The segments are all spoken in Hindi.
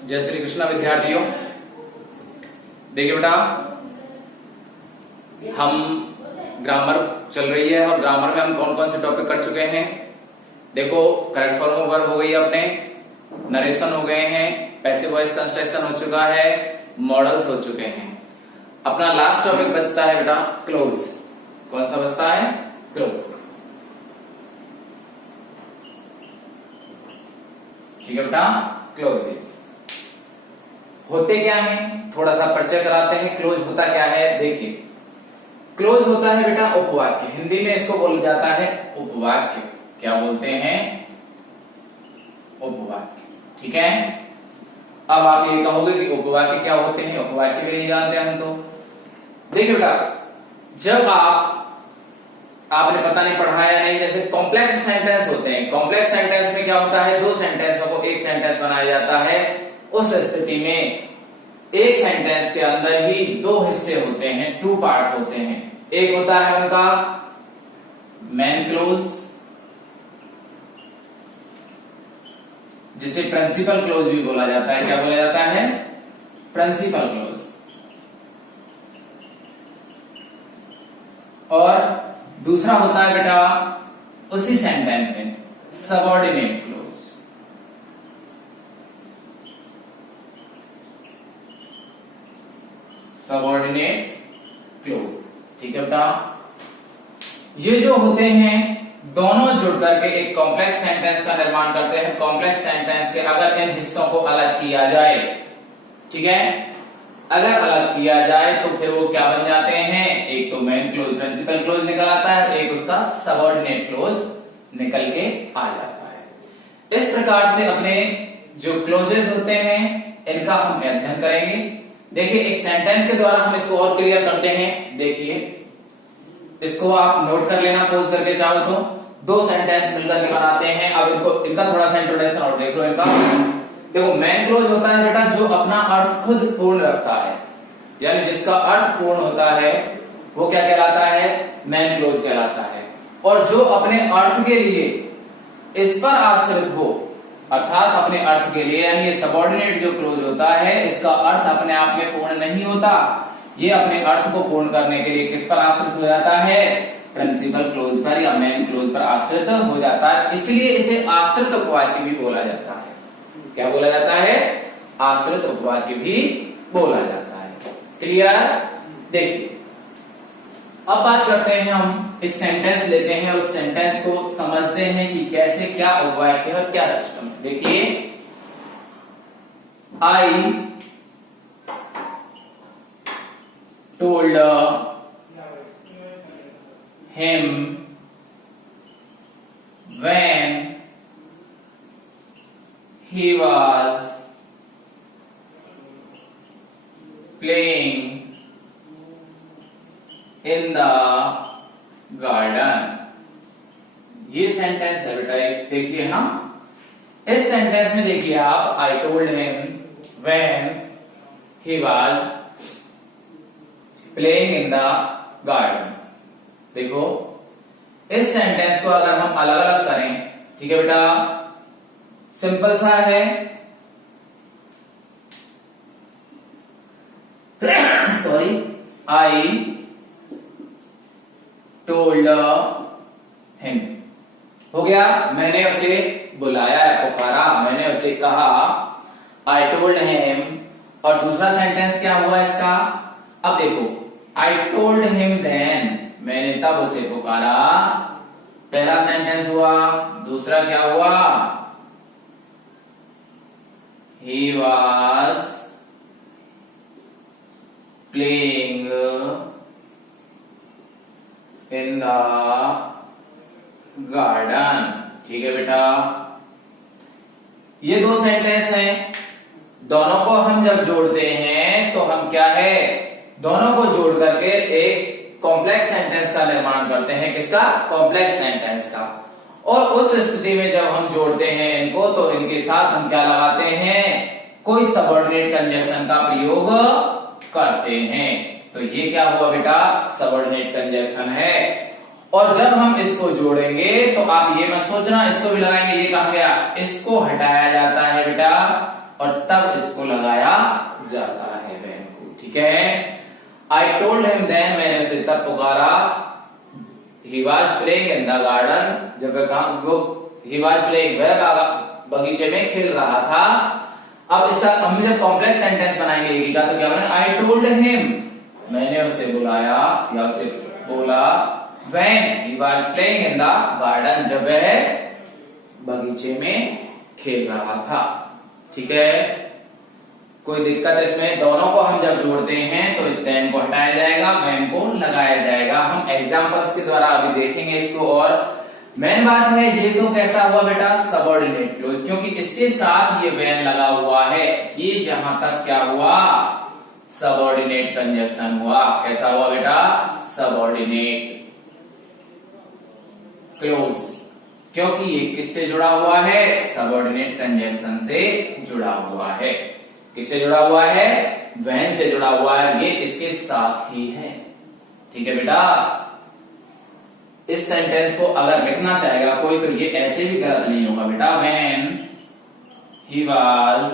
जय श्री कृष्णा विद्यार्थियों। देखिए बेटा, हम ग्रामर चल रही है और ग्रामर में हम कौन कौन से टॉपिक कर चुके हैं। देखो, करेक्ट फॉर्म ऑफ वर्ब हो गई अपने, नरेशन हो गए हैं, पैसिव वॉइस कंस्ट्रक्शन हो चुका है, मॉडल्स हो चुके हैं। अपना लास्ट टॉपिक बचता है बेटा क्लोज। कौन सा बचता है? क्लोज। ठीक है बेटा, क्लोजेस होते क्या है, थोड़ा सा परिचय कराते हैं। क्लोज होता क्या है, देखिए। क्लोज होता है बेटा उपवाक्य, हिंदी में इसको बोला जाता है उपवाक्य। क्या बोलते हैं? उपवाक्य। ठीक है। अब आप ये कहोगे कि उपवाक्य क्या होते हैं, उपवाक्य भी नहीं जानते हम तो। देखिए बेटा, जब आपने पता नहीं पढ़ा या नहीं, जैसे कॉम्प्लेक्स सेंटेंस होते हैं। कॉम्प्लेक्स सेंटेंस में क्या होता है, दो सेंटेंसों को एक सेंटेंस बनाया जाता है। उस स्थिति में एक सेंटेंस के अंदर ही दो हिस्से होते हैं, टू पार्ट्स होते हैं। एक होता है उनका मेन क्लोज, जिसे प्रिंसिपल क्लोज भी बोला जाता है। क्या बोला जाता है? Principal clause. और दूसरा होता है बेटा उसी सेंटेंस में सबऑर्डिनेट क्लोज। Subordinate close. ठीक है बेटा, ये जो होते हैं दोनों जुड़कर के एक कॉम्प्लेक्स सेंटेंस का निर्माण करते हैं। कॉम्प्लेक्स सेंटेंस के अगर इन हिस्सों को अलग किया जाए, ठीक है, अगर अलग किया जाए तो फिर वो क्या बन जाते हैं, एक तो मेन क्लोज प्रिंसिपल क्लोज निकल आता है, एक उसका सबऑर्डिनेट क्लोज निकल के आ जाता है। इस प्रकार से अपने जो क्लोजेस होते हैं इनका हम अध्ययन करेंगे। देखिए, एक सेंटेंस के द्वारा हम इसको और क्लियर करते हैं। देखिए, इसको आप नोट कर लेना पोज करके चाहो तो। दो सेंटेंस मिलकर के बनाते हैं। अब इनका थोड़ा सा इंट्रोडक्शन और देख लो इनका। देखो, मेन क्लोज होता है बेटा जो अपना अर्थ खुद पूर्ण रखता है, यानी जिसका अर्थ पूर्ण होता है वो क्या कहलाता है? मेन क्लोज कहलाता है। और जो अपने अर्थ के लिए इस पर आश्रित हो, अर्थात अपने अर्थ के लिए, यानी ये सबऑर्डिनेट जो क्लोज होता है इसका अर्थ अपने आप में पूर्ण नहीं होता, ये अपने अर्थ को पूर्ण करने के लिए किस पर आश्रित हो जाता है? प्रिंसिपल क्लोज पर या मेन क्लोज पर आश्रित हो जाता है। इसलिए इसे आश्रित उपवाक्य भी बोला जाता है। क्या बोला जाता है? आश्रित उपवाक्य भी बोला जाता है। क्लियर? देखिए, अब बात करते हैं, हम एक सेंटेंस लेते हैं और उस सेंटेंस को समझते हैं कि कैसे क्या उपवाक्य है और क्या सिस्टम है। देखिए, आई told him when he was playing in the garden। ये सेंटेंस है बेटा। देखिए, हम इस सेंटेंस में देखिए आप, I told him when he was playing in the garden. देखो, इस सेंटेंस को अगर हम अलग अलग करें, ठीक है बेटा, सिंपल सा है। सॉरी, आई टोल्ड हिम, हो गया, मैंने उसे बुलाया, पुकारा, मैंने उसे कहा। I told him. और दूसरा सेंटेंस क्या हुआ इसका? अब देखो, आई टोल्ड हिम देन, मैंने तब उसे पुकारा। पहला सेंटेंस हुआ। दूसरा क्या हुआ? He was playing in the garden. ठीक है बेटा, ये दो सेंटेंस हैं। दोनों को हम जब जोड़ते हैं तो हम क्या है, दोनों को जोड़ करके एक कॉम्प्लेक्स सेंटेंस का निर्माण करते हैं। किसका? कॉम्प्लेक्स सेंटेंस का। और उस स्थिति में जब हम जोड़ते हैं इनको, तो इनके साथ हम क्या लगाते हैं? कोई सबऑर्डिनेट कंजक्शन का प्रयोग करते हैं। तो ये क्या हुआ बेटा? सबऑर्डिनेट कंजक्शन है। और जब हम इसको जोड़ेंगे तो आप ये मत सोचना इसको भी लगाएंगे, ये कहा गया, इसको हटाया जाता है बेटा और तब इसको लगाया जाता है when को, ठीक है। I told him then, मैंने उसे तब पुकारा, he was playing in the garden, जब वो he was playing, वह बगीचे में खेल रहा था। अब इसका हम जब कॉम्प्लेक्स सेंटेंस बनाएंगे ये का, तो क्या बनेगा, I told him, मैंने उसे बुलाया या उसे बोला, when he was playing in the garden, जब वह बगीचे में खेल रहा था, ठीक है। कोई दिक्कत इसमें, दोनों को हम जब जोड़ते हैं तो इस देन को हटाया जाएगा, when को लगाया जाएगा। हम एग्जांपल्स के द्वारा अभी देखेंगे इसको। और मेन बात है, ये तो कैसा हुआ बेटा, सबऑर्डिनेट क्लोज, क्योंकि इसके साथ ये when लगा हुआ है। ये यहां तक क्या हुआ, सबऑर्डिनेट कंजक्शन हुआ। कैसा हुआ बेटा, सबऑर्डिनेट क्लोज, क्योंकि ये किससे जुड़ा हुआ है, सबऑर्डिनेट कंजक्शन से जुड़ा हुआ है। किससे जुड़ा हुआ है, when से जुड़ा हुआ है, ये इसके साथ ही है, ठीक है बेटा। इस सेंटेंस को अगर लिखना चाहेगा कोई तो ये ऐसे भी गलत नहीं होगा बेटा, when he was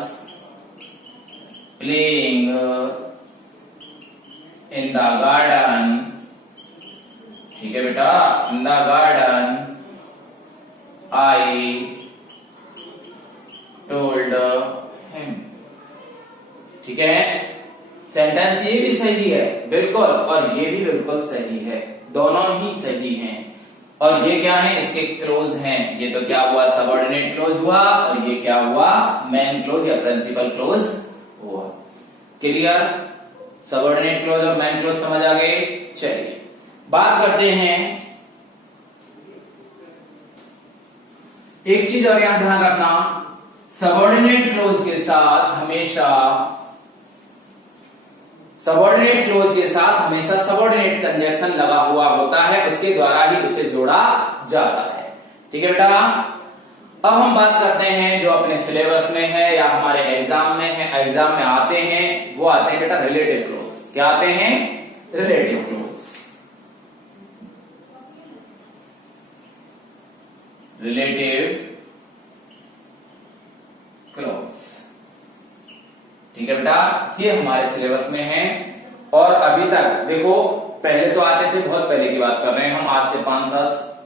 playing in the garden, ठीक है बेटा, in the garden I told him, ठीक है। सेंटेंस ये भी सही है बिल्कुल, और ये भी बिल्कुल सही है, दोनों ही सही हैं। और ये क्या है, इसके क्लोज हैं। ये तो क्या हुआ, सबऑर्डिनेट क्लोज हुआ, और ये क्या हुआ, मेन क्लोज या प्रिंसिपल क्लोज हुआ। क्लियर, सबऑर्डिनेट क्लोज और मेन क्लोज समझ आ गए। चलिए बात करते हैं, एक चीज और यहां ध्यान रखना, सबऑर्डिनेट क्लोज के साथ हमेशा सबऑर्डिनेट कंजक्शन लगा हुआ होता है, उसके द्वारा ही उसे जोड़ा जाता है, ठीक है बेटा। अब हम बात करते हैं जो अपने सिलेबस में है या हमारे एग्जाम में है, एग्जाम में आते हैं, वो आते हैं बेटा रिलेटिव क्लोज। क्या आते हैं, रिलेटिव क्लोज। रिलेटिव क्लोज, ठीक है बेटा, ये हमारे सिलेबस में है। और अभी तक देखो, पहले तो आते थे, बहुत पहले की बात कर रहे हैं हम, आज से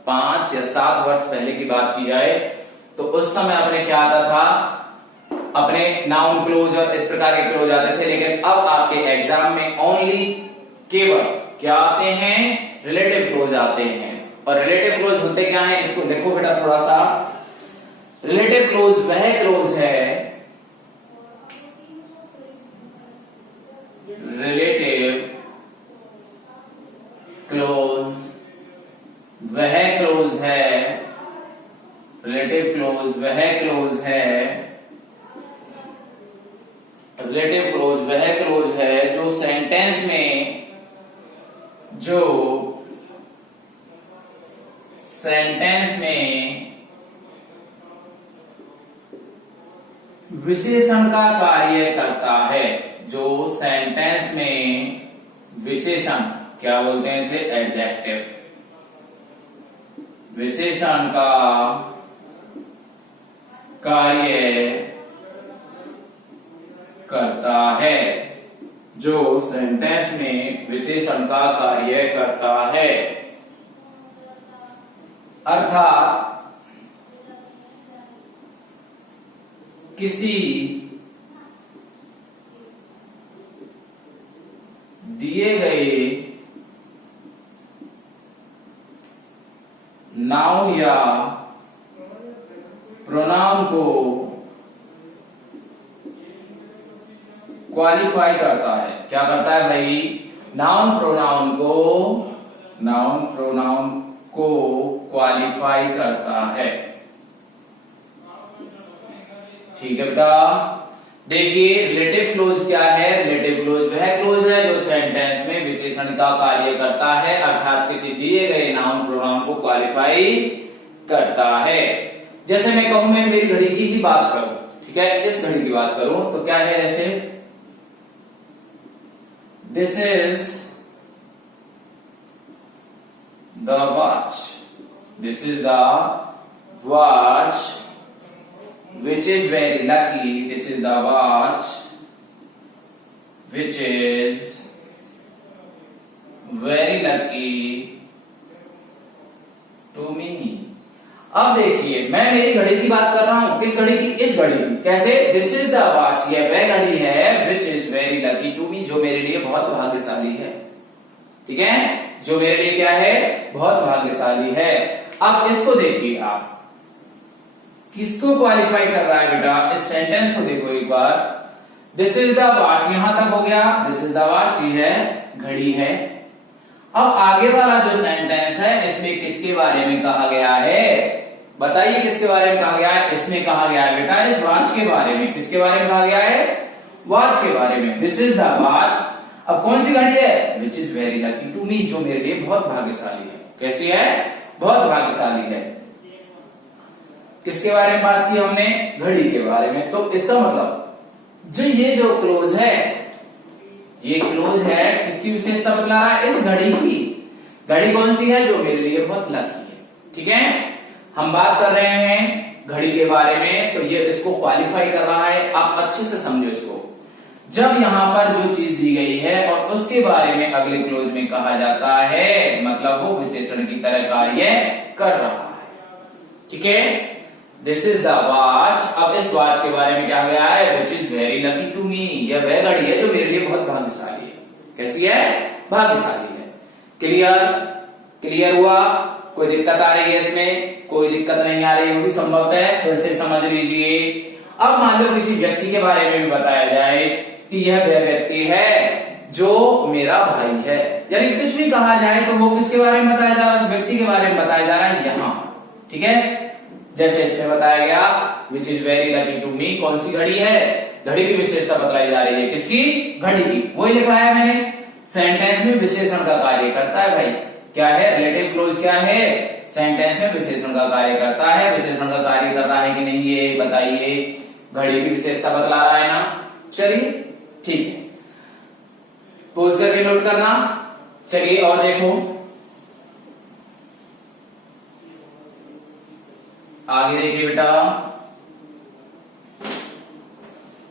5 या 7 वर्ष पहले की बात की जाए तो उस समय अपने क्या आता था, अपने नाउन क्लोज और इस प्रकार के क्लोज आते थे। लेकिन अब आपके एग्जाम में ओनली केवल क्या आते हैं, रिलेटिव क्लोज आते हैं। और रिलेटिव क्लोज होते क्या है, इसको लिखो बेटा थोड़ा सा। रिलेटिव क्लोज वह क्लोज है, रिलेटिव क्लोज वह क्लोज है, रिलेटिव क्लोज वह क्लोज है, रिलेटिव क्लोज वह क्लोज है जो सेंटेंस में विशेषण का कार्य करता है। जो सेंटेंस में विशेषण, क्या बोलते हैं इसे, एडजेक्टिव, विशेषण का कार्य करता है, जो सेंटेंस में विशेषण का कार्य करता है। अर्थात किसी दिए गए नाउन या प्रोनाउन को क्वालिफाई करता है। क्या करता है भाई, नाउन प्रोनाउन को क्वालिफाई करता है, ठीक है बेटा। देखिए रिलेटिव क्लोज क्या है, रिलेटिव क्लोज वह क्लोज है जो सेंटेंस में विशेषण का कार्य करता है, अर्थात किसी दिए गए नाउन प्रोनाउन को क्वालिफाई करता है। जैसे मैं कहूं, मैं मेरी घड़ी की ही बात करूं, ठीक है, इस घड़ी की बात करूं तो क्या है, जैसे this is the watch, this is the watch which is very lucky, this is the watch which is very lucky to me। अब देखिए मैं मेरी घड़ी की बात कर रहा हूं, किस घड़ी की? इस घड़ी की। कैसे? दिस इज द वॉच, यह वह घड़ी है which is very lucky to me, जो मेरे लिए बहुत भाग्यशाली है। ठीक है, जो मेरे लिए क्या है? बहुत भाग्यशाली है। अब इसको देखिए आप, किसको क्वालिफाई कर रहा है बेटा? इस सेंटेंस को देखो एक बार। दिस इज द वॉच, यहां तक हो गया, दिस इज द वॉच, ये है घड़ी है। अब आगे वाला जो सेंटेंस है इसमें किसके बारे में कहा गया है? बताइए किसके बारे में कहा गया है? इसमें कहा गया है बेटा इस वॉच के बारे में। किसके बारे में कहा गया है? वॉच के बारे में। दिस इज द वॉच, अब कौन सी घड़ी है? Which is very lucky to me, जो मेरे लिए बहुत भाग्यशाली है। कैसी है? बहुत भाग्यशाली है। किसके बारे में बात की हमने? घड़ी के बारे में। तो इसका मतलब जो ये जो क्लोज है, ये क्लोज है, किसकी विशेषता बतला रहा है? इस घड़ी की। घड़ी कौन सी है? जो मेरे लिए बहुत लकी है। ठीक है, हम बात कर रहे हैं घड़ी के बारे में, तो ये इसको क्वालिफाई कर रहा है। आप अच्छे से समझो इसको। जब यहां पर जो चीज दी गई है और उसके बारे में अगले क्लोज में कहा जाता है, मतलब वो विशेषण की तरह कार्य कर रहा है। ठीक है, दिस इज द वॉच। अब इस वॉच के बारे में क्या गया है? Which is very lucky to me, यह वह घड़ी है जो मेरे लिए बहुत भाग्यशाली है। कैसी है? भाग्यशाली है। क्लियर? क्लियर हुआ? कोई दिक्कत आ रही है इसमें? कोई दिक्कत नहीं आ रही होगी संभवतः है, फिर से समझ लीजिए। अब मान लो किसी व्यक्ति के बारे में भी बताया जाए कि यह वह व्यक्ति है जो मेरा भाई है, यानी कुछ भी कहा जाए तो वो किसके बारे में बताया जा रहा है? उस व्यक्ति के बारे में बताया जा रहा है यहां। ठीक है, जैसे इसमें बताया गया which is very lucky to me, कौन सी घड़ी है? घड़ी की विशेषता बतलाई जा रही है। किसकी? घड़ी की। वही लिखा है मैंने। सेंटेंस में विशेषण का कार्य करता है भाई। क्या है? रिलेटिव क्लोज क्या है? सेंटेंस में विशेषण का कार्य करता है। विशेषण का कार्य कर रहा है कि नहीं ये बताइए। घड़ी की विशेषता बतला रहा है ना। चलिए ठीक है, पोज करके नोट करना। चलिए और देखो आगे, देखिए बेटा,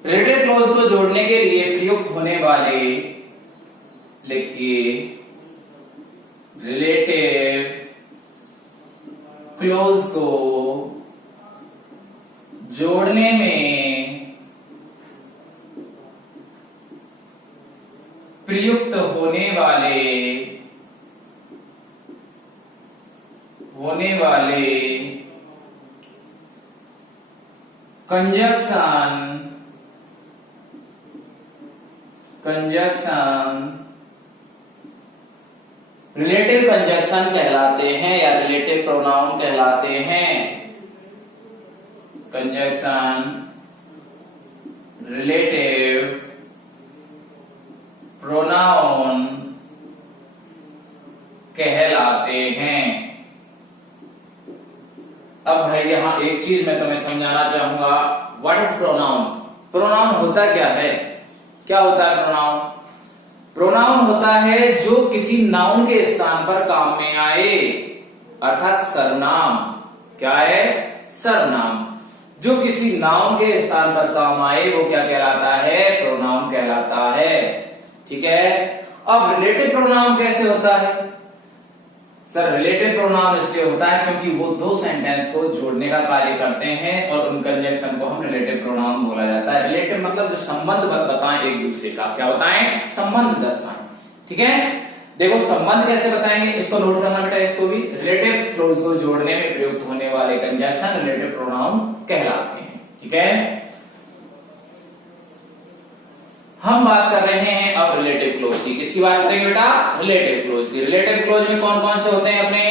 रिलेटिव क्लोज को जोड़ने के लिए प्रयुक्त होने वाले, लिखिए, रिलेटिव क्लोज को जोड़ने में प्रयुक्त होने वाले कंजक्शन रिलेटिव कंजक्शन कहलाते हैं या रिलेटिव प्रोनाउन कहलाते हैं। कंजक्शन रिलेटिव प्रोनाउन कहलाते हैं। अब भाई यहां एक चीज मैं तुम्हें समझाना चाहूंगा। What is pronoun? प्रोनाउन होता क्या है? क्या होता है प्रोनाउन? प्रोनाउन होता है जो किसी नाउन के स्थान पर काम में आए, अर्थात सर्वनाम। क्या है? सर्वनाम। जो किसी नाउन के स्थान पर काम आए वो क्या कहलाता है? प्रोनाउन कहलाता है। ठीक है, अब रिलेटिव प्रोनाउन कैसे होता है? सर रिलेटिव प्रोनाउन इसलिए होता है क्योंकि वो दो सेंटेंस को जोड़ने का कार्य करते हैं और उन कंजक्शन को हम रिलेटिव प्रोनाउन बोला जाता है। रिलेटिव मतलब जो संबंध बताएं एक दूसरे का। क्या बताएं? संबंध दर्शाएं। ठीक है, देखो संबंध कैसे बताएंगे इसको नोट करना बेटा। इसको भी रिलेटिव क्लोज को जोड़ने में प्रयुक्त होने वाले कंजक्शन रिलेटिव प्रोनाउन कहलाते हैं। ठीक है, हम बात कर रहे हैं अब रिलेटिव क्लोज की। किसकी बात करेंगे बेटा? रिलेटिव क्लोज की। रिलेटिव क्लोज में कौन कौन से होते हैं अपने,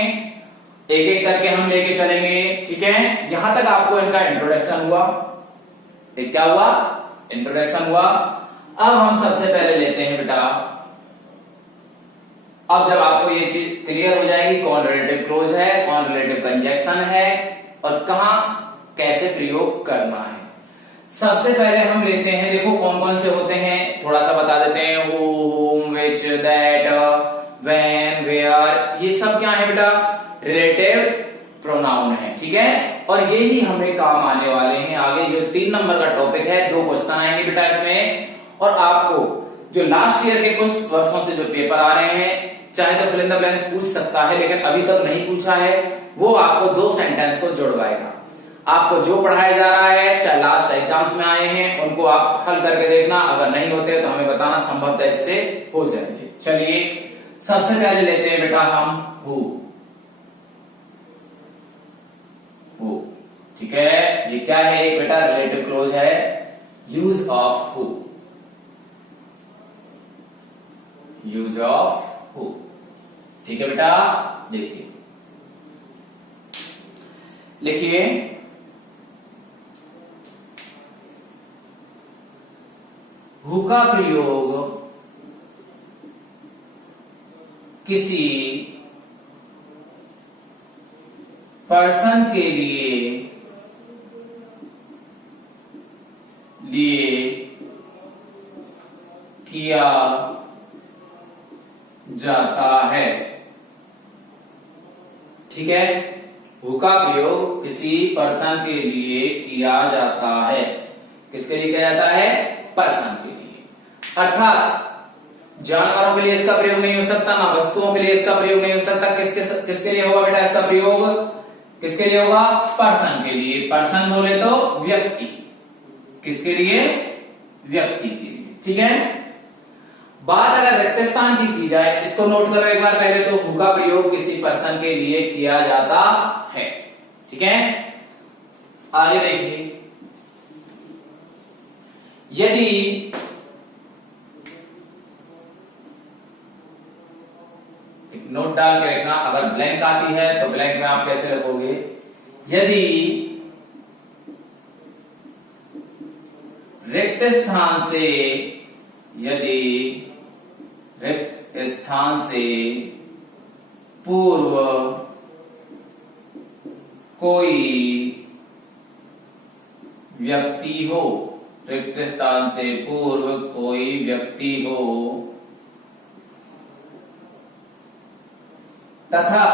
एक एक करके हम लेके चलेंगे। ठीक है, यहां तक आपको इनका इंट्रोडक्शन हुआ। एक क्या हुआ? इंट्रोडक्शन हुआ। अब हम सबसे पहले लेते हैं बेटा, अब जब आपको ये चीज क्लियर हो जाएगी कौन रिलेटिव क्लोज है, कौन रिलेटिव कंजक्शन है और कहां कैसे प्रयोग करना है। सबसे पहले हम लेते हैं, देखो कौन कौन से होते हैं थोड़ा सा बता देते हैं। Who, whom, which, that, when, where, ये सब क्या है बेटा? रिलेटिव प्रोनाउन है। ठीक है, और ये ही हमें काम आने वाले हैं आगे। जो 3 नंबर का टॉपिक है, 2 क्वेश्चन आएंगे बेटा इसमें, और आपको जो लास्ट ईयर के कुछ वर्षों से जो पेपर आ रहे हैं, चाहे तो फिल इन द ब्लैंक्स पूछ सकता है, लेकिन अभी तक नहीं पूछा है, वो आपको 2 सेंटेंस को जुड़वाएगा। आपको जो पढ़ाया जा रहा है, चाहे लास्ट एग्जाम्स में आए हैं, उनको आप हल करके देखना, अगर नहीं होते तो हमें बताना, संभवतः इससे हो जाएंगे। चलिए सबसे पहले लेते हैं बेटा हम हु। ठीक है, ये क्या है, एक बेटा रिलेटिव क्लोज है, use of who, use of who. ठीक है बेटा, देखिए लिखिए, हु का प्रयोग किसी पर्सन के लिए किया जाता है। ठीक है, हु का प्रयोग किसी पर्सन के लिए किया जाता है। किसके लिए किया जाता है? पर्सन के लिए। अर्थात जानवरों के लिए इसका प्रयोग नहीं हो सकता, ना वस्तुओं के लिए इसका प्रयोग नहीं हो सकता। किसके लिए होगा बेटा इसका प्रयोग? किसके लिए होगा? पर्सन के लिए। पर्सन बोले तो व्यक्ति, किसके लिए? व्यक्ति के लिए। ठीक है, बात अगर रिक्त स्थान की जाए, इसको नोट करो एक बार पहले तो, हु का प्रयोग किसी पर्सन के लिए किया जाता है। ठीक है, आगे देखिए, यदि नोट डाल के रखना, अगर ब्लैंक आती है तो ब्लैंक में आप कैसे रखोगे? यदि रिक्त स्थान से, यदि रिक्त स्थान से पूर्व कोई व्यक्ति हो, रिक्त स्थान से पूर्व कोई व्यक्ति हो, तथा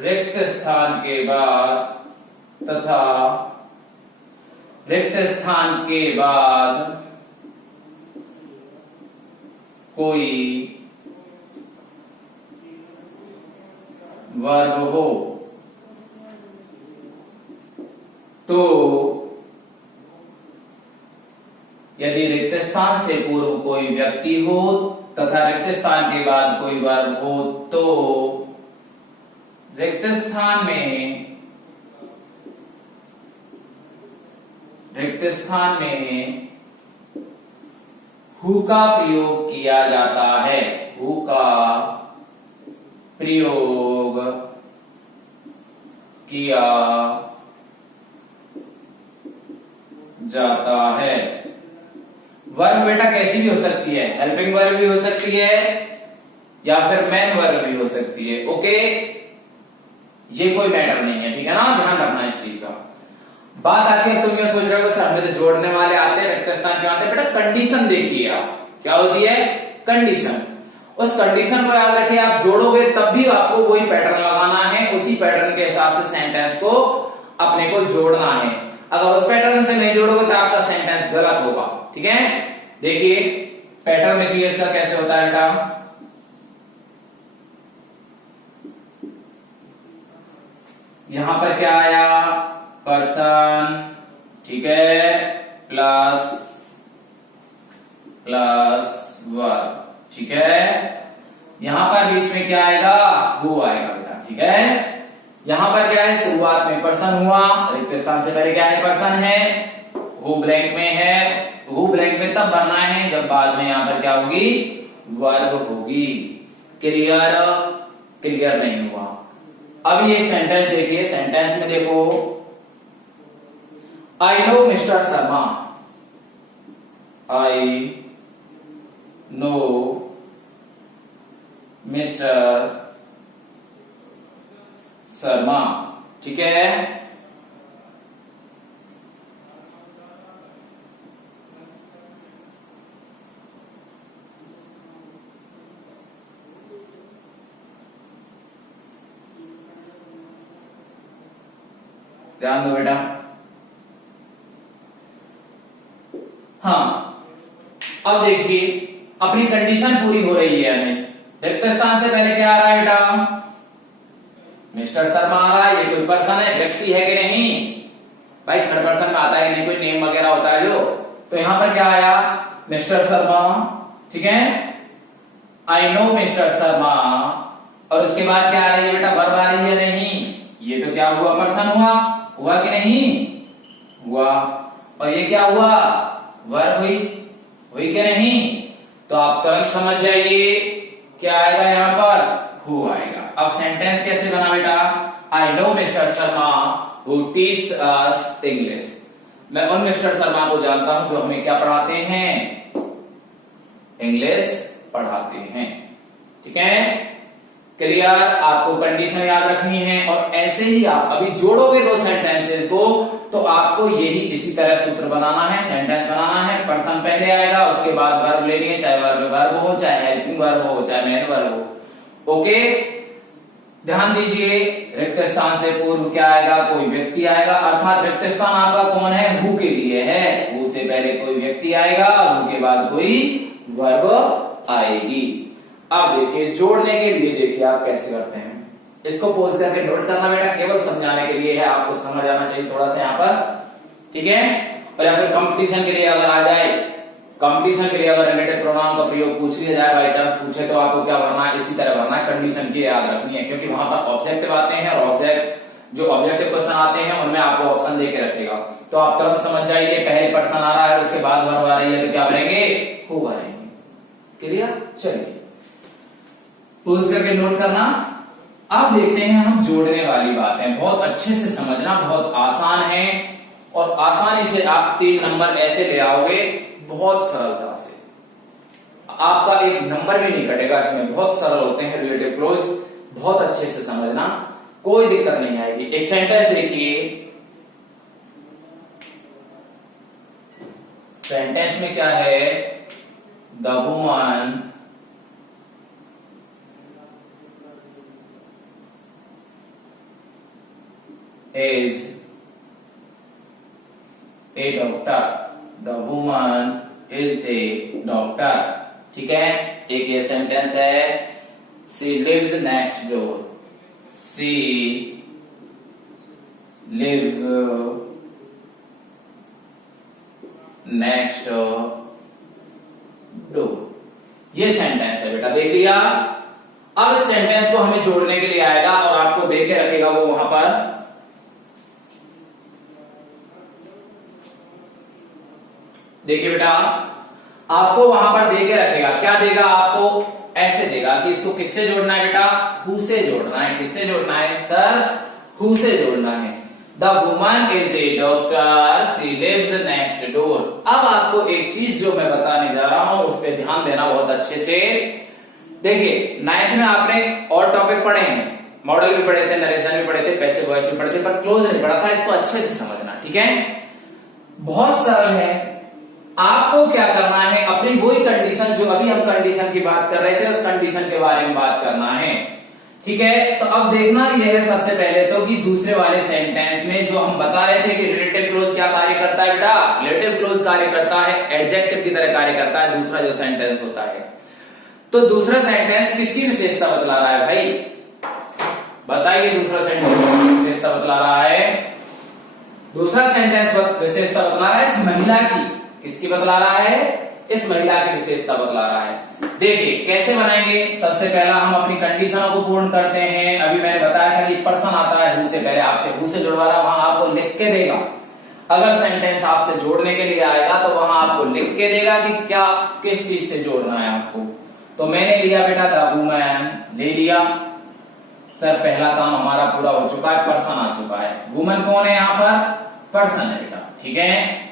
रिक्त स्थान के बाद, तथा रिक्त स्थान के बाद कोई वर्ब हो, तो यदि रिक्त स्थान से पूर्व कोई व्यक्ति हो तथा रिक्त स्थान के बाद कोई वर्ब हो, तो रिक्त स्थान में, रिक्त स्थान में हु का प्रयोग किया जाता है। हु का प्रयोग किया जाता है। वर्ब बेटा कैसी भी हो सकती है, हेल्पिंग वर्ब भी हो सकती है या फिर मेन वर्ब भी हो सकती है। ओके, ये कोई मैटर नहीं है, ठीक है ना, ध्यान रखना इस चीज का। बात आती है, तुम ये सोच रहे हो सर हमें तो जोड़ने वाले आते हैं, रिक्त स्थान क्यों आते हैं? बेटा कंडीशन देखिए आप, क्या होती है? कंडीशन। उस कंडीशन को याद रखिए, आप जोड़ोगे तब भी आपको वही पैटर्न लगाना है, उसी पैटर्न के हिसाब से सेंटेंस को अपने को जोड़ना है। अगर उस पैटर्न से नहीं जोड़ोगे तो आपका सेंटेंस गलत होगा। ठीक है, देखिए पैटर्न देखिए इसका कैसे होता है बेटा। यहां पर क्या आया? पर्सन, ठीक है, प्लस वर्ब, ठीक है। यहां पर बीच में क्या आएगा? हु आएगा बेटा, ठीक है। यहां पर क्या है? शुरुआत में पर्सन हुआ, रिक्त स्थान से पहले क्या है? पर्सन है, हु ब्लैंक में है। हु ब्लैंक में तब भरना है जब बाद में यहां पर क्या होगी? वर्ब होगी। क्लियर? क्लियर नहीं हुआ? अब ये सेंटेंस देखिए, सेंटेंस में देखो, I know mister Sharma, I know mister Sharma, ठीक है। ध्यान दो बेटा। हाँ, अब देखिए अपनी कंडीशन पूरी हो रही है यानी रिक्त स्थान से पहले क्या आ रहा है बेटा? मिस्टर शर्मा आ रहा है। ये कोई पर्सन है, व्यक्ति है कि नहीं भाई? थर्ड पर्सन में आता है कि नहीं? कोई नेम वगैरह होता है जो। तो यहां पर क्या आया? मिस्टर शर्मा, ठीक है, आई नो मिस्टर शर्मा। और उसके बाद क्या आ रही है बेटा? वर्ब आ रही है नहीं? ये तो क्या हुआ? पर्सन हुआ। हुआ कि नहीं हुआ? और ये क्या हुआ? वर्ब हुई। हुई कि नहीं? तो आप तुरंत समझ जाइए क्या आएगा यहां पर? हु आएगा। अब सेंटेंस कैसे बना बेटा? I know mister Sharma who teach us English. मैं उन मिस्टर शर्मा को जानता हूं जो हमें क्या पढ़ाते हैं? इंग्लिश पढ़ाते हैं। ठीक है, क्लियर? आपको कंडीशन याद रखनी है। और ऐसे ही आप अभी जोड़ोगे दो सेंटेंसेस को तो आपको यही इसी तरह सूत्र बनाना है, सेंटेंस बनाना है। पर्सन पहले आएगा, उसके बाद वर्ब लेंगे, चाहे वर्ब हो, चाहे हेल्पिंग वर्ब हो, चाहे मेन वर्ब हो। ओके, ध्यान दीजिए, रिक्त स्थान से पूर्व क्या आएगा? कोई व्यक्ति आएगा। अर्थात रिक्त स्थान आपका कौन है? हु के लिए है। हु से पहले कोई व्यक्ति आएगा, हु के बाद कोई वर्ब आएगी। अब देखिए जोड़ने के लिए देखिए आप कैसे करते हैं। इसको पोज करके नोट करना बेटा, केवल समझाने के लिए है, आपको समझ आना चाहिए थोड़ा सा यहाँ पर, ठीक है। और या फिर कंपटीशन के लिए अगर आ जाए, कंपटीशन के लिए अगर रिलेटेड प्रोनाउन का प्रयोग पूछ लिया जाए, बाई चांस पूछे, तो आपको क्या भरना है? इसी तरह भरना है। कंडीशन की याद रखनी है क्योंकि वहां पर ऑब्जेक्टिव आते हैं और ऑब्जेक्ट जो ऑब्जेक्टिव क्वेश्चन आते हैं उनमें आपको ऑप्शन देके रखेगा। तो आप तुरंत समझ जाइए, पहले पर्सन आ रहा है, उसके बाद वर्ब आ रही है, तो क्या भरेंगे? हु भरेंगे। क्लियर? चलिए पोज करके नोट करना। अब देखते हैं हम जोड़ने वाली बातें। बहुत अच्छे से समझना, बहुत आसान है और आसानी से आप 3 नंबर ऐसे ले आओगे, बहुत सरलता से। आपका एक नंबर भी नहीं कटेगा इसमें, बहुत सरल होते हैं रिलेटिव क्लोज। बहुत अच्छे से समझना, कोई दिक्कत नहीं आएगी। एक सेंटेंस देखिए, सेंटेंस में क्या है? The woman is a doctor. The woman is a doctor. ठीक है, एक ये सेंटेंस है। She lives next door. She lives next door. ये सेंटेंस है बेटा, देख लिया। अब इस सेंटेंस को हमें जोड़ने के लिए आएगा और आपको दे के रखेगा वो वहां पर। देखिए बेटा, आपको वहां पर दे के रखेगा। क्या देगा आपको? ऐसे देगा कि इसको किससे जोड़ना है बेटा? हु से जोड़ना है। किससे जोड़ना है सर? हु से जोड़ना है। The woman is a doctor, she lives next door. अब आपको एक चीज जो मैं बताने जा रहा हूं उस पर ध्यान देना बहुत अच्छे से। देखिए 9th में आपने और टॉपिक पढ़े हैं, मॉडल भी पढ़े थे, नरेशन भी पढ़े थे, पैसिव वॉइस भी पढ़े थे, पर क्लोज नहीं पढ़ा था। इसको अच्छे से समझना, ठीक है? बहुत सरल है। आपको क्या करना है? अपनी वही कंडीशन जो अभी हम कंडीशन की बात कर रहे थे, उस कंडीशन के बारे में बात करना है, ठीक है? तो अब देखना यह है सबसे पहले तो कि दूसरे वाले सेंटेंस में जो हम बता रहे थे कि रिलेटिव क्लोज क्या कार्य करता है बेटा? रिलेटिव क्लोज कार्य करता है, एडजेक्टिव की तरह कार्य करता है दूसरा जो सेंटेंस होता है। तो दूसरा सेंटेंस किसकी विशेषता बतला रहा है भाई? बताइए, दूसरा सेंटेंस किसकी विशेषता बतला रहा है? दूसरा सेंटेंस विशेषता बतला रहा है इस महिला की। किसकी बतला रहा है? इस महिला की विशेषता बतला रहा है। देखिए कैसे बनाएंगे। सबसे पहला हम अपनी कंडीशनों को पूर्ण करते हैं। अभी मैंने बताया था कि पर्सन आता है हु से पहले, आपसे हु से जुड़वा रहा, वहां आपको लिख के देगा। अगर सेंटेंस आपसे जोड़ने के लिए आएगा तो वहां आपको लिख के देगा कि क्या किस चीज से जोड़ना है आपको। तो मैंने लिया बेटा द वुमन, ले लिया। सर पहला काम हमारा पूरा हो चुका है, पर्सन आ चुका है। वुमन कौन है यहाँ पर? पर्सन है बेटा, ठीक है?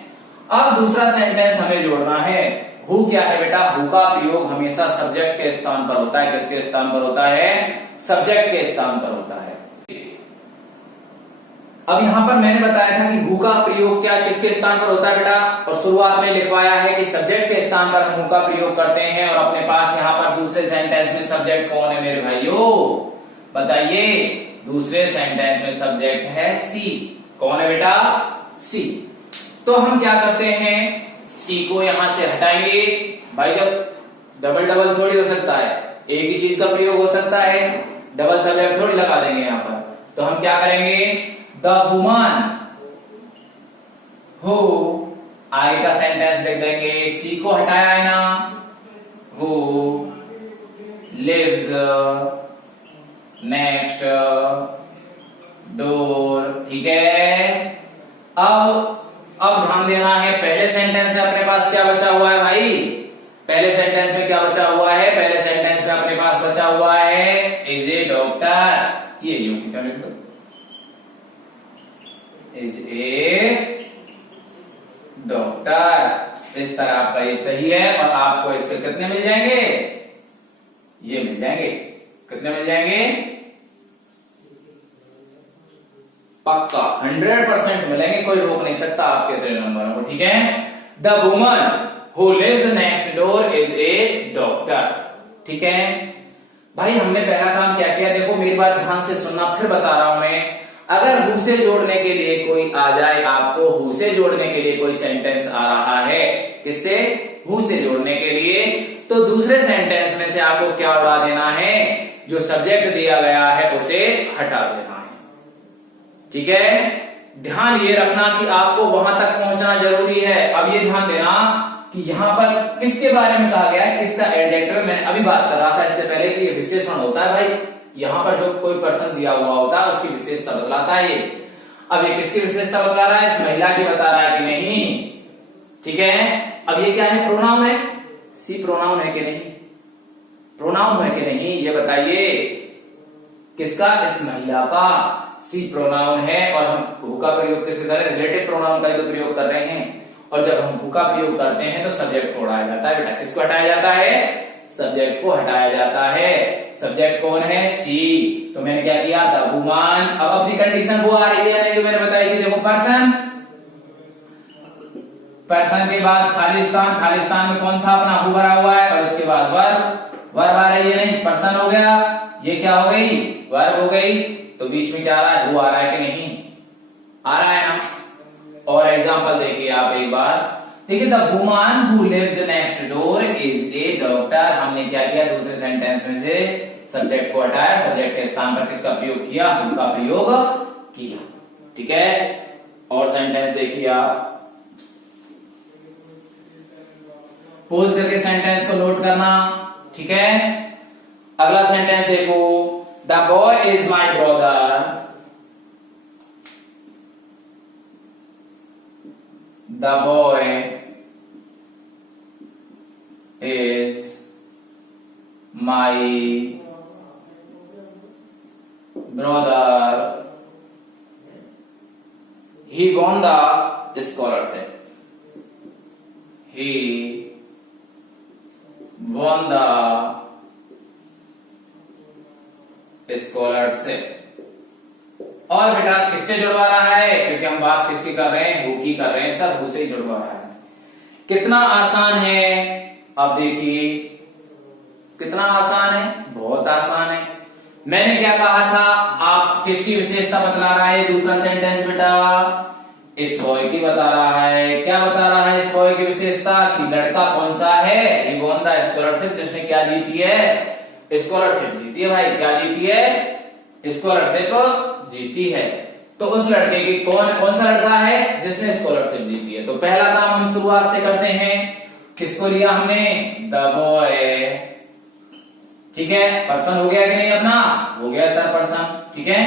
अब दूसरा सेंटेंस हमें जोड़ना है। हु क्या है बेटा? हु का प्रयोग हमेशा सब्जेक्ट के स्थान पर होता है। किसके स्थान पर होता है? सब्जेक्ट के स्थान पर होता है। अब यहां पर मैंने बताया था कि हु का प्रयोग क्या किसके स्थान पर होता है बेटा, और शुरुआत में लिखवाया है कि सब्जेक्ट के स्थान पर हम हु का प्रयोग करते हैं। और अपने पास यहां पर दूसरे सेंटेंस में सब्जेक्ट कौन है मेरे भाइयों? बताइए, दूसरे सेंटेंस में सब्जेक्ट है सी। कौन है बेटा? सी। तो हम क्या करते हैं, सी को यहां से हटाएंगे। भाई जब डबल डबल थोड़ी हो सकता है, एक ही चीज का प्रयोग हो सकता है, डबल सब्जेक्ट थोड़ी लगा देंगे यहां पर। तो हम क्या करेंगे, द वुमन हु, आगे का सेंटेंस लिख देंगे, सी को हटाया है ना, हु लिव्स नेक्स्ट डोर। ठीक है, अब ध्यान देना है, पहले सेंटेंस में अपने पास क्या बचा हुआ है भाई? पहले सेंटेंस में क्या बचा हुआ है? पहले सेंटेंस में अपने पास बचा हुआ है इज ए डॉक्टर। ये यूं क्या लिख दो, इज ए डॉक्टर। इस तरह आपका ये सही है, और आपको इसके कितने मिल जाएंगे? ये मिल जाएंगे। कितने मिल जाएंगे? पक्का 100% मिलेंगे, कोई रोक नहीं सकता आपके 3 नंबरों को। ठीक है, the woman who lives next door is a doctor. ठीक है भाई, हमने पहला काम क्या किया, देखो मेरी बात ध्यान से सुनना, फिर बता रहा हूं मैं। अगर हु से जोड़ने के लिए कोई आ जाए, आपको हु से जोड़ने के लिए कोई सेंटेंस आ रहा है, किससे? हु से जोड़ने के लिए, तो दूसरे सेंटेंस में से आपको क्या उड़ा देना है? जो सब्जेक्ट दिया गया है उसे हटा देना है। ठीक है, ध्यान ये रखना कि आपको वहां तक पहुंचना जरूरी है। अब ये ध्यान देना कि यहां पर किसके बारे में कहा गया है, किसका एडजेक्टिव। मैं अभी बात कर रहा था इससे पहले कि ये विशेषण होता है भाई, यहां पर जो कोई पर्सन दिया हुआ होता है उसकी विशेषता बतलाता है ये। अब ये किसकी विशेषता बता रहा है? इस महिला की बता रहा है कि नहीं? ठीक है, अब ये क्या है? प्रोनाउन है। सी प्रोनाउन है कि नहीं? प्रोनाउन है कि नहीं, ये बताइए। किसका? इस महिला का। सी प्रोनाउन है, और हम हु का प्रयोग किससे कर रहे हैं? रिलेटिव प्रोनाउन का ही तो प्रयोग कर रहे हैं। और जब हम हु का प्रयोग करते हैं तो सब्जेक्ट को हटाया जाता है बेटा। किसको हटाया जाता है? सब्जेक्ट को हटाया जाता है। सब्जेक्ट कौन है? सी। तो मैंने क्या किया? The woman. अब अपनी कंडीशन वो आ रही है नहीं जो मैंने बताई थी, देखो पर्सन, पर्सन के बाद खालिस्तान, खालिस्तान में कौन था? अपना हु भरा हुआ है, और उसके बाद वर्ब, वर्ब आ रही है नहीं, पर्सन हो गया, ये क्या हो गई? वर्ब हो गई। तो बीच में क्या आ रहा है? हु आ रहा है कि नहीं? आ रहा है ना। और एग्जांपल देखिए आप एक बार, देखिए the woman who lives next door is a doctor. हमने क्या किया? दूसरे सेंटेंस में से सब्जेक्ट को हटाया, सब्जेक्ट के स्थान पर किसका प्रयोग किया? हु का प्रयोग किया। ठीक है, और सेंटेंस देखिए आप, पोज करके सेंटेंस को नोट करना। ठीक है, अगला सेंटेंस देखो, the boy is my brother. The boy is my brother, he won the scholarship. He won the scholarship. और बेटा किससे जुड़वा रहा है? क्योंकि हम बात किसकी कर रहे हैं? हु की कर रहे हैं सर, हु से ही जुड़वा रहा है। कितना आसान है, अब देखिए कितना आसान है, बहुत आसान है। मैंने क्या कहा था? आप किसकी विशेषता बतला रहा है दूसरा सेंटेंस बेटा? इस बॉय की बता रहा है। क्या बता रहा है इस बॉय की विशेषता? कि लड़का कौन सा है? ही वॉन द स्कॉलरशिप, जिसने क्या जीती है? स्कॉलरशिप जीती है भाई। क्या जीती है? स्कॉलरशिप जीती है। तो उस लड़के की कौन सा लड़का है जिसने स्कॉलरशिप जीती है? तो पहला काम हम शुरुआत से करते हैं। किसको लिया हमने? The boy. ठीक है, पर्सन हो गया कि नहीं अपना? हो गया सर पर्सन। ठीक है,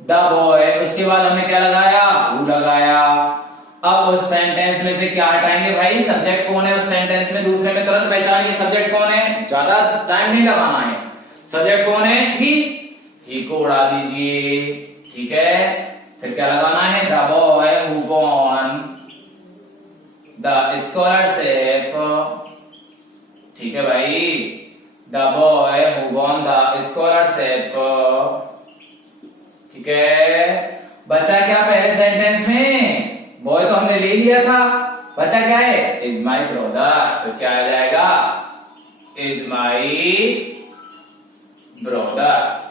द बॉय। उसके बाद हमने क्या लगाया? हु लगाया। अब उस सेंटेंस में से क्या हटाएंगे भाई? सब्जेक्ट कौन है उस सेंटेंस में? दूसरे में तुरंत पहचानिए सब्जेक्ट कौन है, ज्यादा टाइम नहीं लगाना है। सब्जेक्ट कौन है? ही को उड़ा दीजिए। ठीक है, फिर क्या लगाना है? The boy who won the scholarship. ठीक है भाई, the boy who won the scholarship. ठीक है, बचा क्या पहले सेंटेंस में? बॉय तो हमने ले लिया था, बचा क्या है? Is my brother. तो क्या आ जाएगा? Is my brother.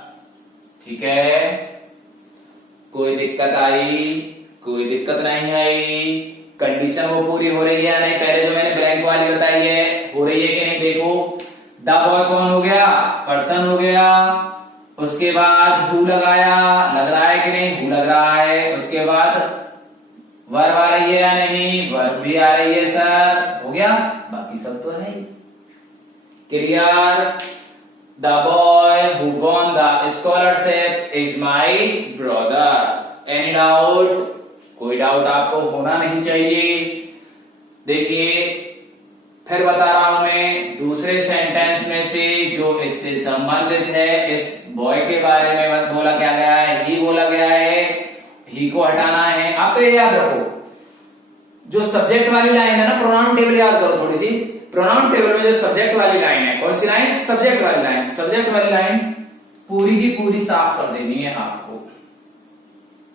ठीक है, कोई दिक्कत आई? कोई दिक्कत नहीं आई। कंडीशन वो पूरी हो रही है या नहीं, पहले जो मैंने ब्लैंक वाली बताई है हो रही है कि नहीं देखो। द बॉय कौन हो गया, पर्सन हो गया। उसके बाद हु लगाया, लग रहा है कि नहीं, हु लग रहा है। उसके बाद वर्ब आ रही है या नहीं, वर्ब भी आ रही है सर, हो गया। बाकी सब तो है clear. The boy who won the scholarship is my brother. Any doubt, कोई डाउट आपको होना नहीं चाहिए। देखिए फिर बता रहा हूं मैं, दूसरे सेंटेंस में से जो इससे संबंधित है, इस बॉय के बारे में बोला क्या गया है, ही बोला गया है, ही को हटाना है। आप तो ये याद रखो, जो सब्जेक्ट वाली लाइन है ना, प्रोनाउन टेबल याद करो थोड़ी सी। प्रोनाउन टेबल में जो सब्जेक्ट वाली लाइन है, कौन सी लाइन, सब्जेक्ट वाली लाइन। सब्जेक्ट वाली लाइन पूरी की पूरी साफ कर देनी है आपको,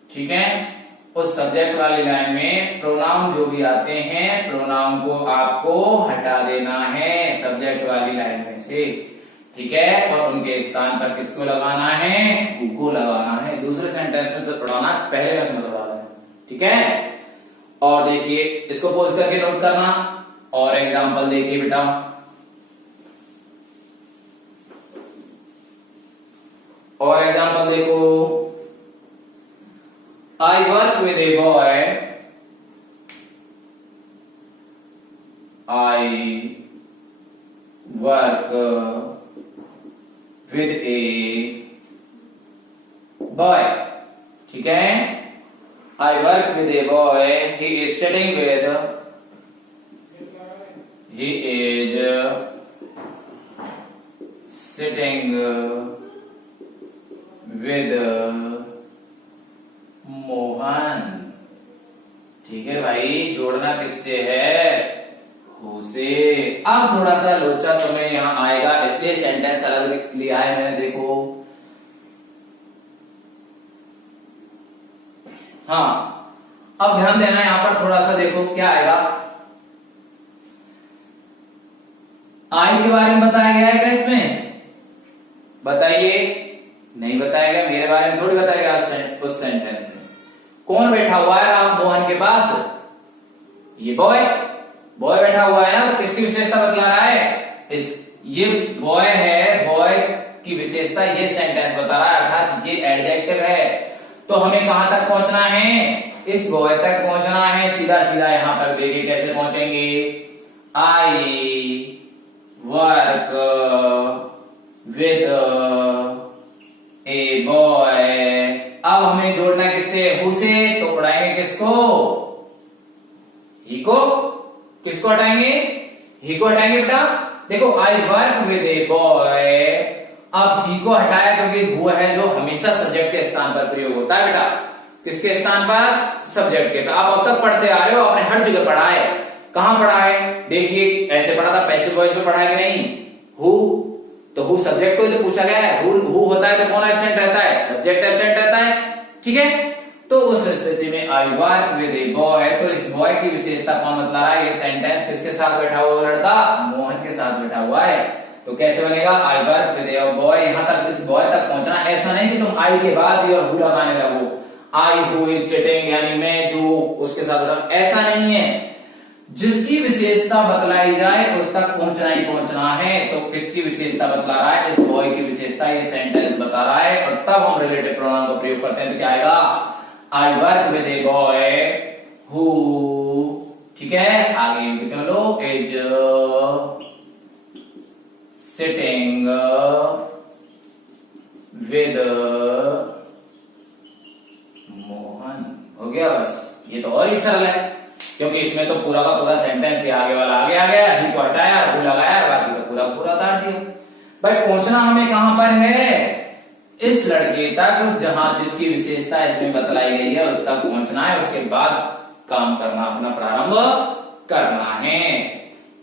ठीक है। उस सब्जेक्ट वाली लाइन में प्रोनाउन जो भी आते हैं, प्रोनाउन को आपको हटा देना है सब्जेक्ट वाली लाइन में से, ठीक है। और उनके स्थान पर किसको लगाना है, हु को लगाना है। दूसरे सेंटेंस में से पढ़ाना, पहले में समझ रहा है, ठीक है। और देखिए इसको पोज करके नोट करना, और एग्जांपल देखिए बेटा। और एग्जांपल देखो, I work with a boy. I work with a boy. ठीक है। I work with a boy. He is sitting with. He is sitting with Mohan. ठीक है भाई, जोड़ना किससे है, हु से। अब थोड़ा सा लोचा तुम्हें यहां आएगा, इसलिए सेंटेंस अलग लिया है मैंने, देखो। हाँ अब ध्यान देना, यहां पर थोड़ा सा देखो क्या आएगा। आई के बारे में बताया गया है क्या इसमें, बताइए। नहीं बताया गया, मेरे बारे में थोड़ी बताया गया उस सेंटेंस में। कौन बैठा हुआ है राम मोहन के पास, ये बॉय। बॉय बैठा हुआ है ना, तो किसकी विशेषता बतला रहा है, ये बॉय है, बॉय की विशेषता ये सेंटेंस बता रहा है, अर्थात ये एडजेक्टिव है। तो हमें कहां तक पहुंचना है, इस बॉय तक पहुंचना है। सीधा सीधा यहां तक देखिए कैसे पहुंचेंगे। I work with a boy. अब हमें जोड़ना किससे, हु से, तो उड़ाएंगे किसको, ही को। किसको हटाएंगे, ही को हटाएंगे बेटा। देखो I work with a boy, अब ही को हटाया क्योंकि हु है जो हमेशा सब्जेक्ट के स्थान पर प्रयोग होता है बेटा। किसके स्थान पर, सब्जेक्ट के। आप अब तक पढ़ते आ रहे हो, आपने हर जगह पढ़ा है। कहां पढ़ा है, देखिए ऐसे पढ़ा था, पैसिव वॉइस में पढ़ा है कि नहीं, हु। तो हु सब्जेक्ट को तो पूछा गया है, हु होता है तो कौन एब्सेंट रहता है, सब्जेक्ट एब्सेंट रहता है, ठीक है। तो उस स्थिति में I work with a boy, तो इस बॉय की विशेषता कौन बतला रहा है, ये सेंटेंस किसके साथ बैठा हुआ लड़का, मोहन के साथ बैठा हुआ है। तो कैसे बनेगा, I work with a boy. यहां तक इस बॉय तक पहुंचना, ऐसा नहीं कि तुम आई के बाद ये हु लगाने लगो, आई हु इज सिटिंग, यानी मैं जो उसके साथ बैठा, ऐसा नहीं है। जिसकी विशेषता बतलाई जाए उस तक पहुंचना ही पहुंचना है। तो किसकी विशेषता बतला रहा है, इस बॉय की विशेषता ये सेंटेंस बता रहा है, और तब हम रिलेटिव प्रोनाउन का प्रयोग करते हैं। तो क्या आएगा, I work with a boy who, ठीक है। आगे कितने लोग, इज सिटिंग विद मोहन। हो गया बस, ये तो और ही सरल है, क्योंकि इसमें तो पूरा का पूरा सेंटेंस ही आगे वाला आगे आ गया, ही को हटाया, हु लगाया, बाकी तो पूरा पूरा उतार दिया। भाई पहुंचना हमें कहां पर है, इस लड़के तक जहां जिसकी विशेषता इसमें बतलाई गई है उस तक पहुंचना है। उसके बाद काम करना, अपना प्रारंभ करना है,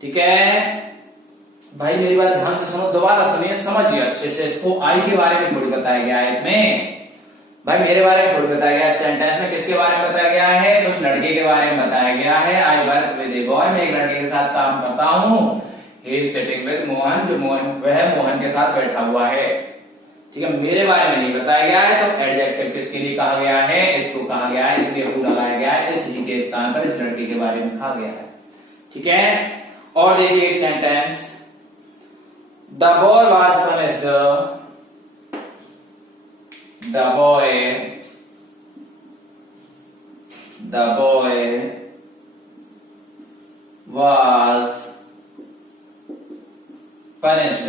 ठीक है। भाई मेरी बात ध्यान से समझ, दोबारा सुनिए, समझिए अच्छे से। इसको आई के बारे में थोड़ी बताया गया है इसमें, भाई मेरे बारे में थोड़ी बताया गया है। सेंटेंस में किसके बारे में बताया गया है, उस लड़के के बारे में बताया गया है। I work with a boy, मैं एक लड़के के साथ काम करता हूं। He is sitting with Mohan, जो मोहन वह मोहन के साथ बैठा हुआ है, ठीक है, मेरे बारे में नहीं बताया गया है, तो एडजेक्टिव किसके लिए कहा गया है, इसको कहा गया है, इसलिए हु लगाया गया है, इस ही के स्थान पर इस लड़के के बारे में कहा गया है। ठीक है, और देखिए एक sentence, the boy was punished, the boy was punished,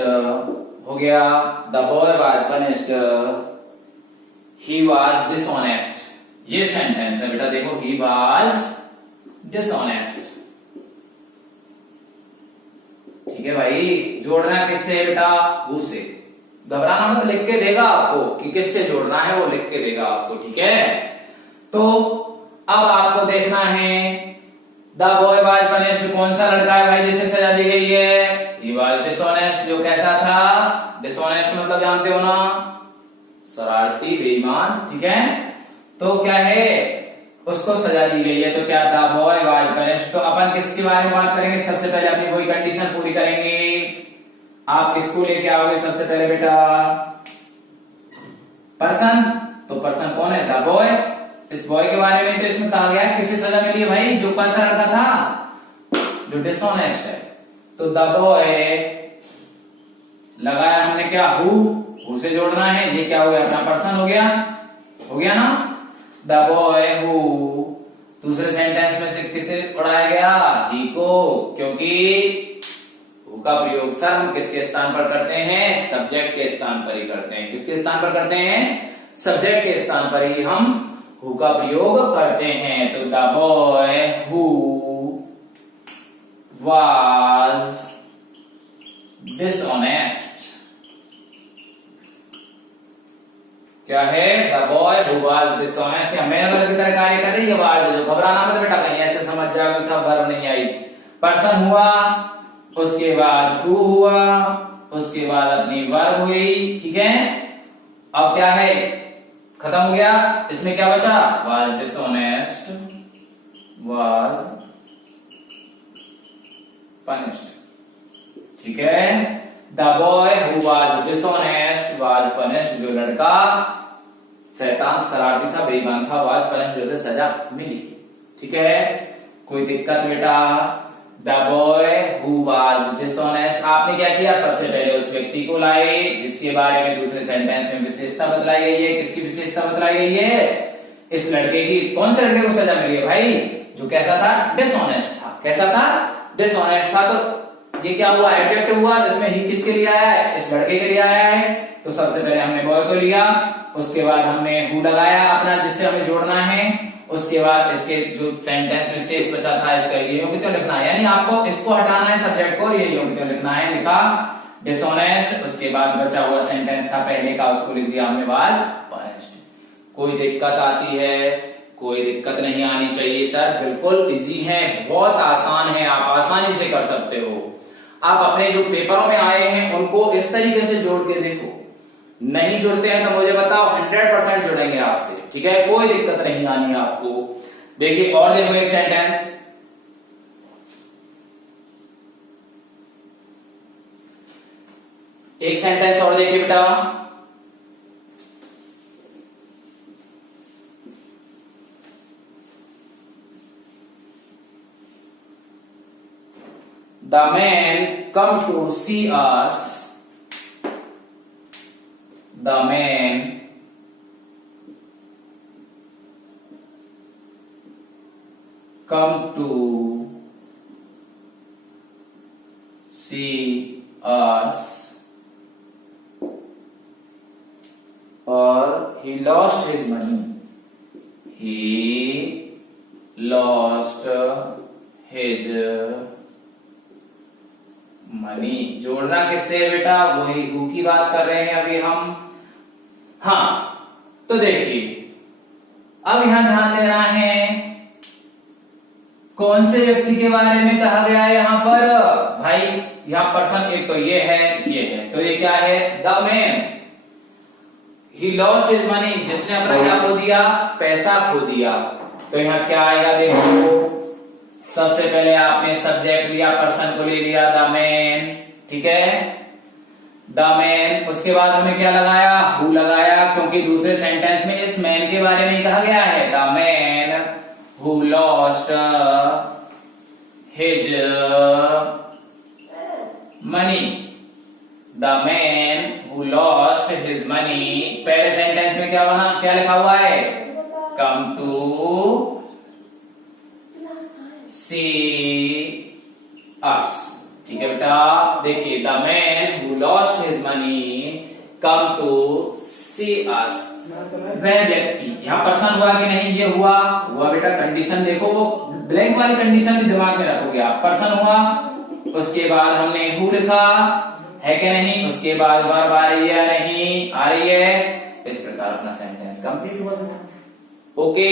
हो गया, the boy was punished, he was dishonest, ये सेंटेंस है बेटा, देखो he was dishonest। ठीक है भाई, जोड़ना है किससे बेटा, who से, घबराना मत, लिख के देगा आपको कि किससे जोड़ना है, वो लिख के देगा आपको। ठीक है, तो अब आपको देखना है द बॉय वाज पनिश्ड, कौन सा लड़का है भाई जिसे सजा दी गई है, ही वाज डिसऑनेस्ट, जो कैसा था, डिसऑनेस्ट मतलब जानते हो ना, शरारती, बेईमान। ठीक है, तो क्या है, उसको सजा दी गई है, तो क्या द बॉय वाज पनिश्ड। तो अपन किसके बारे में बात करेंगे, सबसे पहले अपनी वही कंडीशन पूरी करेंगे, आप इसको लेके आओगे सबसे पहले बेटा पर्सन, तो पर्सन कौन है, द बॉय, इस बॉय के बारे में तो इसमें कहा गया है किससे सजा मिली है भाई, जो कौन सा लड़का था, जो डिसऑनेस्ट है, तो द बॉय लगाया हमने क्या, हु से जोड़ना है, ये क्या हो गया, अपना पर्सन हो गया ना, द बॉय हु, दूसरे सेंटेंस में से किसे उड़ाया गया, ही को, क्योंकि हु का प्रयोग सर हम किसके स्थान पर करते हैं, सब्जेक्ट के स्थान पर ही करते हैं, किसके स्थान पर करते हैं, सब्जेक्ट के स्थान पर ही हम हु का प्रयोग करते हैं। तो the boy who was dishonest, क्या है, the boy who was dishonest, या मैन वर्ब की तरह कार्य कर रही है वाज, जो घबराना मत बेटा, कहीं ऐसे समझ जाओगे सब वर्ब नहीं आई, पर्सन हुआ, उसके बाद हु हुआ, उसके बाद अपनी वर्ब हुई। ठीक है, अब क्या है, खत्म हो गया, इसमें क्या बचा, was dishonest, was punished। ठीक है, the boy who was dishonest was punished, जो लड़का शैतान शरारती था, बेईमान था, was punished, उसे सजा मिली। ठीक है, कोई दिक्कत बेटा, the boy who was dishonest, आपने क्या किया, सबसे पहले उस व्यक्ति को लाए जिसके बारे में दूसरे सेंटेंस में विशेषता बतलाई गई है, किसकी विशेषता बतलाई गई है, इस लड़के की, कौन से लड़के को सजा मिली है भाई, जो कैसा था, डिसऑनेस्ट था, कैसा था, डिसऑनेस्ट था। तो ये क्या हुआ, एडजेक्टिव हुआ, जिसमें ही किसके लिए आया है, इस लड़के के लिए आया है, तो सबसे पहले हमने बॉय को लिया, उसके बाद हमने हु लगाया अपना जिससे हमें जोड़ना है, उसके बाद इसके जो सेंटेंस में शेष बचा था इसका ये योग्य क्यों लिखना है, यानी आपको इसको हटाना है सब्जेक्ट को, ये योग्य क्यों लिखना है, लिखा डिसऑनेस्ट, उसके बाद बचा हुआ सेंटेंस था पहले का, उसको लिख दिया हमने वाज पनिश्ड। कोई दिक्कत आती है, कोई दिक्कत नहीं आनी चाहिए सर, बिल्कुल इजी है, बहुत आसान है, आप आसानी से कर सकते हो। आप अपने जो पेपरों में आए हैं उनको इस तरीके से जोड़ के देखो, नहीं जुड़ते हैं तो मुझे बताओ, 100% जुड़ेंगे आपसे। ठीक है, कोई दिक्कत नहीं आनी है आपको। देखिए और देखो एक सेंटेंस, एक सेंटेंस और देखिए बेटा, the man come to see us, the man come to see us, or he lost his money, he lost his money। जोड़ना किससे है बेटा, वही हु की बात कर रहे हैं अभी हम। हाँ, तो देखिए अब यहां ध्यान देना है, कौन से व्यक्ति के बारे में कहा गया है यहां पर भाई, यहां पर्सन एक तो ये है, तो ये क्या है, the man, he lost his money, जिसने अपना क्या खो दिया, पैसा खो दिया। तो यहां क्या आएगा देखो, सबसे पहले आपने सब्जेक्ट लिया, पर्सन को ले लिया द मैन, ठीक है, द मैन, उसके बाद हमें क्या लगाया, हु लगाया, क्योंकि दूसरे सेंटेंस में इस मैन के बारे में कहा गया है। The man who lost his money, the man who lost his money. पहले सेंटेंस में क्या बना, क्या लिखा हुआ है, कम टू सी अस। ठीक है बेटा, देखिए the man who lost his money come to see us. वह व्यक्ति, यहां पर्सन हुआ कि नहीं, ये हुआ बेटा। कंडीशन देखो, वो ब्लैंक वाली कंडीशन भी दिमाग में रखोगे आप। पर्सन हुआ, उसके बाद हमने हु लिखा है कि नहीं, उसके बाद वर्ब आ रही है नहीं, आ रही है, इस प्रकार अपना सेंटेंस कंप्लीट हुआ बेटा। ओके,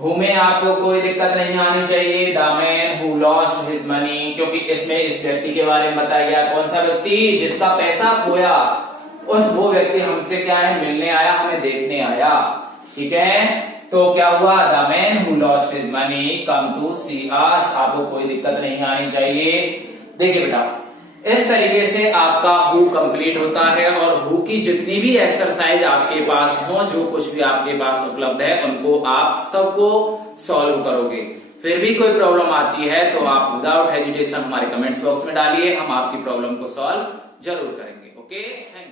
हु में आपको कोई दिक्कत नहीं आनी चाहिए। The man who lost his money, क्योंकि इसमें इस व्यक्ति के बारे में बताया गया। कौन सा व्यक्ति, जिसका पैसा खोया, वो व्यक्ति हमसे क्या है, मिलने आया, हमें देखने आया। ठीक है, तो क्या हुआ, the man who lost his money come to see us. आपको कोई दिक्कत नहीं आनी चाहिए। देखिए बेटा, इस तरीके से आपका हु कंप्लीट होता है, और हु की जितनी भी एक्सरसाइज आपके पास हो, जो कुछ भी आपके पास उपलब्ध है, उनको आप सबको सॉल्व करोगे। फिर भी कोई प्रॉब्लम आती है तो आप विदाउट हेजिटेशन हमारे कमेंट्स बॉक्स में डालिए, हम आपकी प्रॉब्लम को सॉल्व जरूर करेंगे। Okay, thank you.